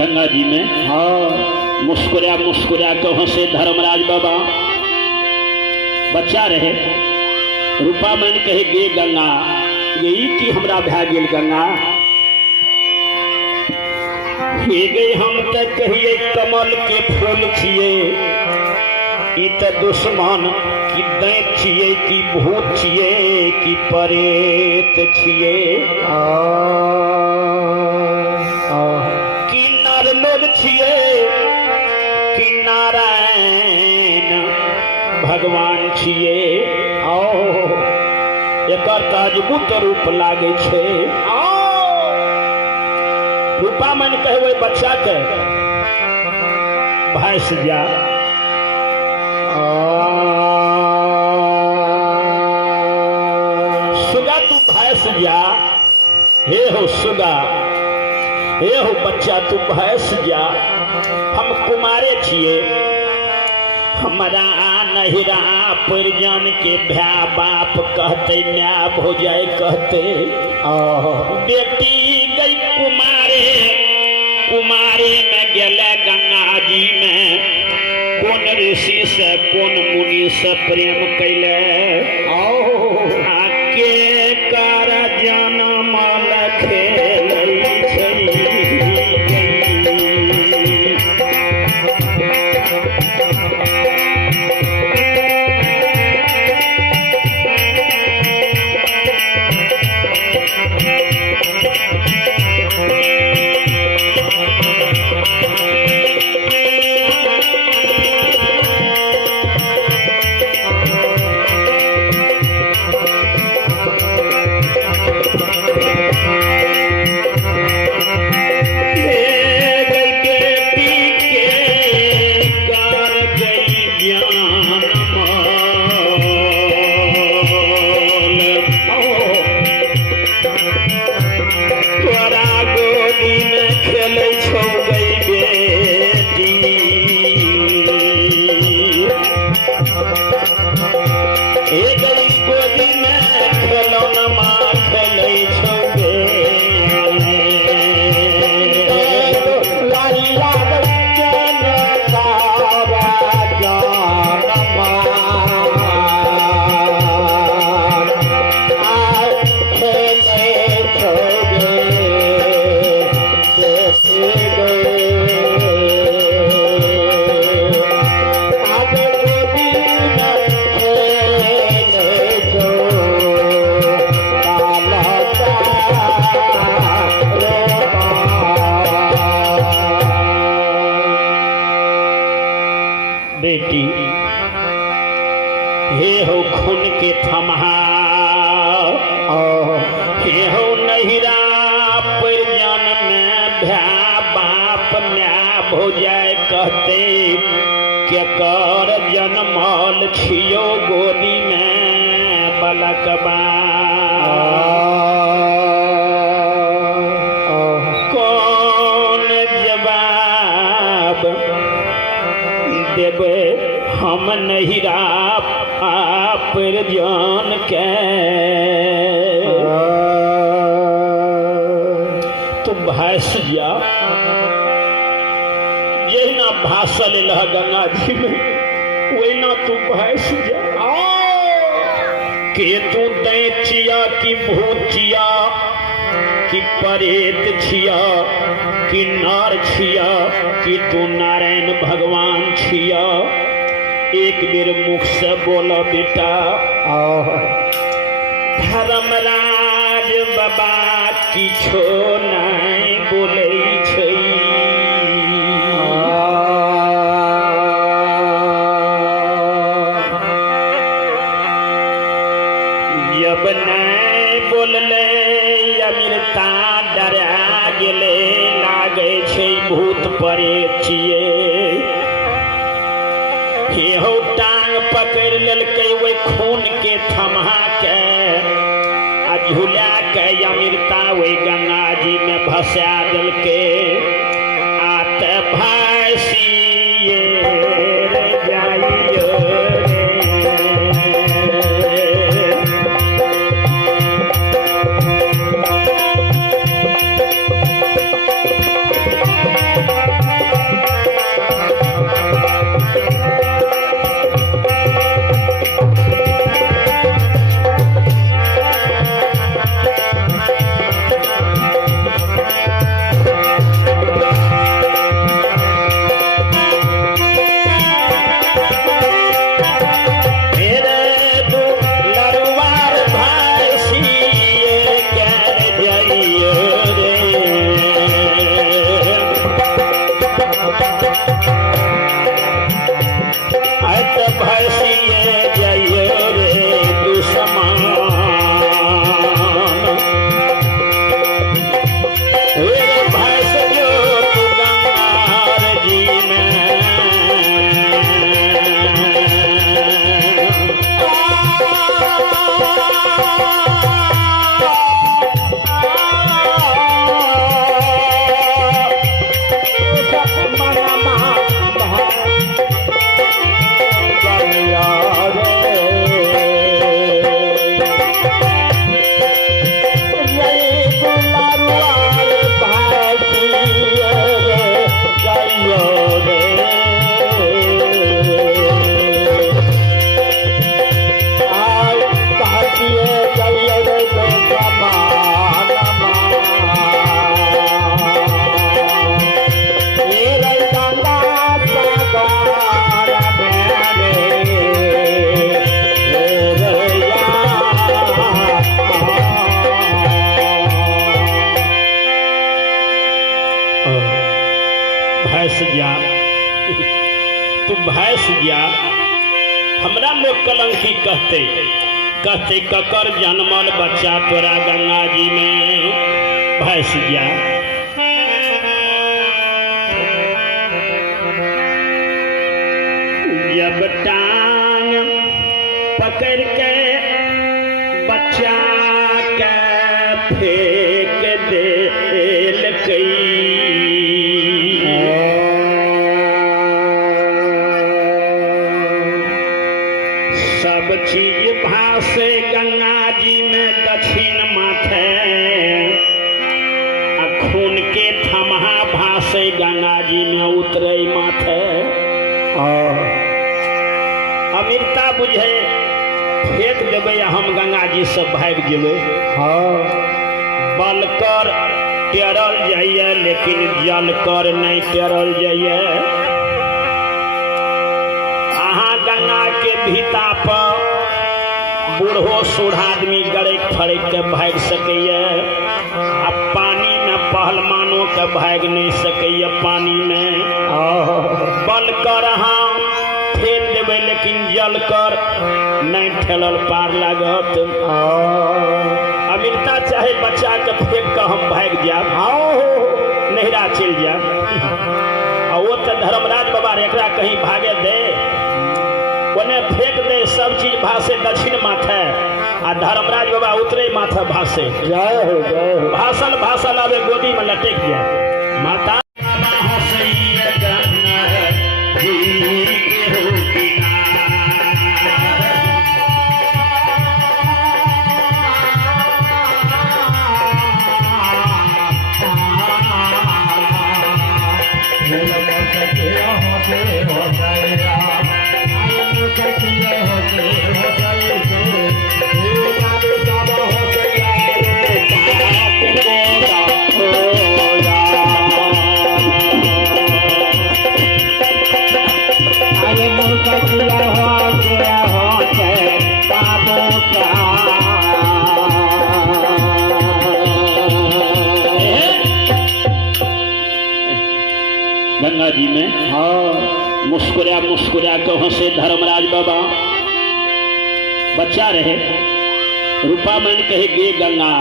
गंगा जी में। हाँ मुस्कुरा मुस्कुरा के हंसे धर्मराज बाबा। बच्चा रहे रूपा मन कहे गे गंगा यही की हमरा भै गेल गंगा। हे गई हम तक कहिए कमल के फूल छिए ई त दुश्मन की दैत छिए कि भूत छिए कि परेत छिए कि नर लोग छिए कि नारायण भगवान छिए। एकर ताजबुत रूप लागे छे। रूपा मन कहे बच्चा के भैंस जा सुगा तू भैंस जा। हे हो सुगा हे हो बच्चा तू भैंस जा। हम कुमारे छिए हमारा नहिरा परिजन के भै बाप कहते न्या भौजाई कहते बेटी गई कुमारे कुमारे में गेले गंगा जी में कौन ऋषि से कौन मुनि से प्रेम कैले के कर जन्म खेल बेटी हे हो खून के थमहा हे हो नहिरा परिजन में भै बाप न्या भौजाई कहते के कर जन्मल छियो गोदी में बलकबा। कौन जवाब देवे हम नहिरा परिजन के। तुम भैंस जा यही ना भाषा ले लहा गंगा जी में वही ना तू भैंस जा। के तू दैत छिया कि भूत छिया कि परेत छिया कि नार छिया कि तू नारायण भगवान छिया। एक बेर मुख से बोला बेटा। धर्मराज बाबा किछो नहीं बोले छै। जब नहीं बोलले अमीरता डरा गेले लागे छै भूत परेत छिए। हे हो टांग पकड़ ललकै ओइ खून के थमहा के आ झुला के अमीरता ओइ गंगा जी में भसा देलकै। आत भासिए जाइयो रे। भैसिए जइयो रे दुश्मन रे भैंस जो तू गंगार जी में तू भैंस जा हमरा लोग कलंकी कहते ककर जन्मल बच्चा तोरा गंगा जी में भैंस जा जब टांग पकड़ के बच्चा के फेंक देल कई चीज भासे गंगा जी में दक्षिण माथे खून के थमहा भासे गंगा जी में उतरे माथे अमीरता बुझे फेंक देवे हम गंगा जी से भाग जेबे बलकर टेरल जाइए लेकिन जलकर नहीं टेरल जाइए अहाँ गंगा के भीता पर बूढ़ो सूढ़ आदमी गड़क फड़क के भाग सकैया आ पानी में पहलवानों के भाग नहीं सकैया पानी में बल कर अहाँ फेल देवे लेकिन जल कर नहीं ठेलल पार लागत अमीरता चाहे बच्चा के फेंक के हम भाग जाब नहिरा चल जाब आ वो तो धर्मराज बाबा एकरा कहीं भागे दे ओने फेंक दे सब चीज भाषे दक्षिण माथे आ धर्मराज बाबा उतरे माथे भाषे भाषण भाषण आवे गोदी में लटक जाए माता गंगा जी में मुस्कुरा मुस्कुरा के हंसे धर्मराज बाबा बच्चा रहे रूपा मन कहे गे गंगा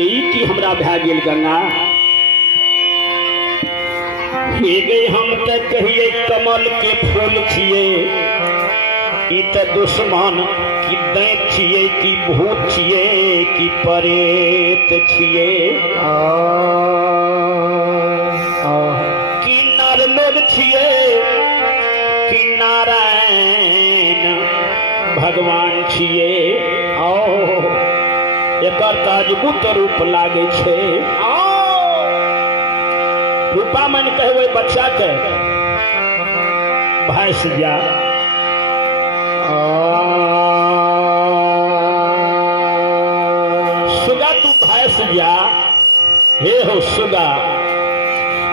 यही की हमरा भै गेल गंगा हे गई हम तक कहिए कमल के फूल छिए ई त दुश्मन की दैत छिए की भूत छिए की परेत छिए की नर लोग छिए की नारायण भगवान छिए एकर ताजबुत रूप लागे छे रूपा मन कहे बच्चा के भैंस जा सुगा तू भैंस जा हे हो सुगा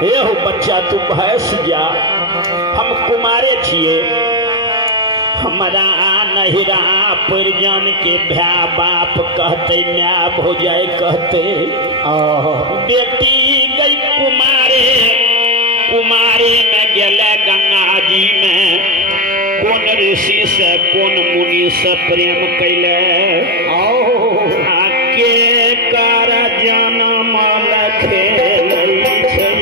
हे हो बच्चा तू भैंस जा हम कुमारे छिए हमारा नहिरा परिजन के भै बाप कहते म्या भौजाई कहते बेटी गई कुमारे में गेले गंगा जी में कौन ऋषि से कौन मुनि से प्रेम कैले आके कर जन्म खेलै छै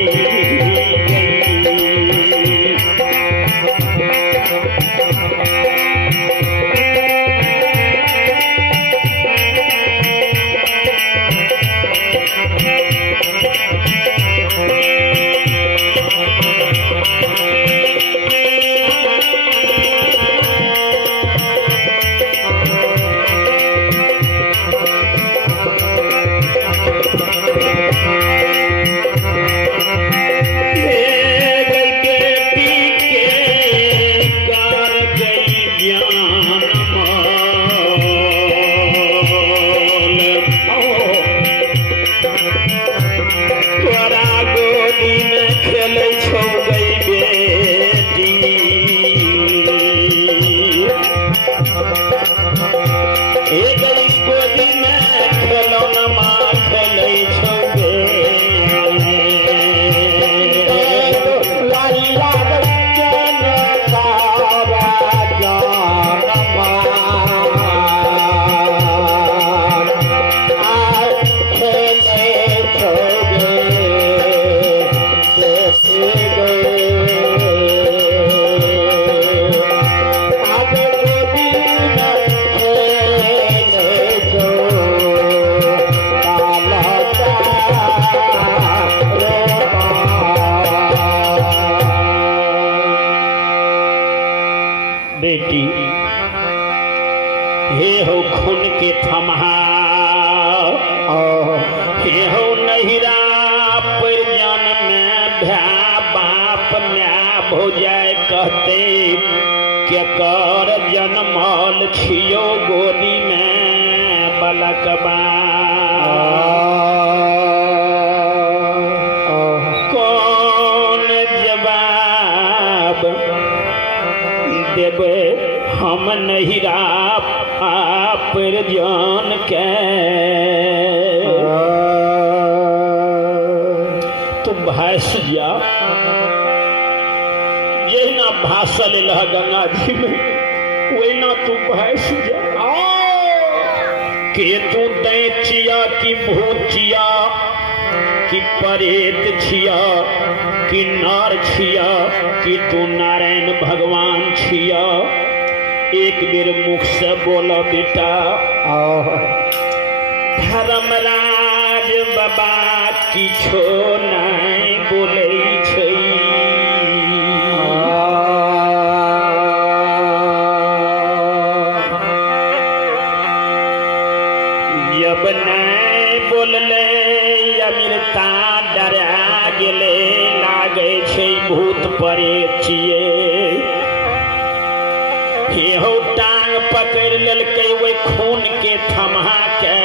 बेटी हे हो खून के थमहा हे हो नहिरा पर जन्म में भा बाप न्या भौजाय कहते के कर जन्मल छियो गोदी में बलकबा कौन जवाब देवे हम नहिरा पर जान के तुम भैंस जा यही ना भाषा ले लहा गंगा जी में वही ना तू भैंस जा के तू दैचिया की भूचिया कि परेत छिया कि नार छिया कि तू नारायण भगवान छिया एक बेर मुख से बोला बेटा धर्मराज बाबा किछो नहीं बोले छै जब नहीं बोलले अमीरता डरा गेले लागे छै भूत प्रेत छिए हो टांग पकड़ ललकै वही खून के थमहा के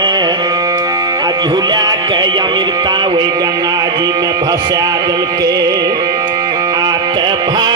आ झूला के अमीरता वही गंगा जी में भसा दिलके आते भा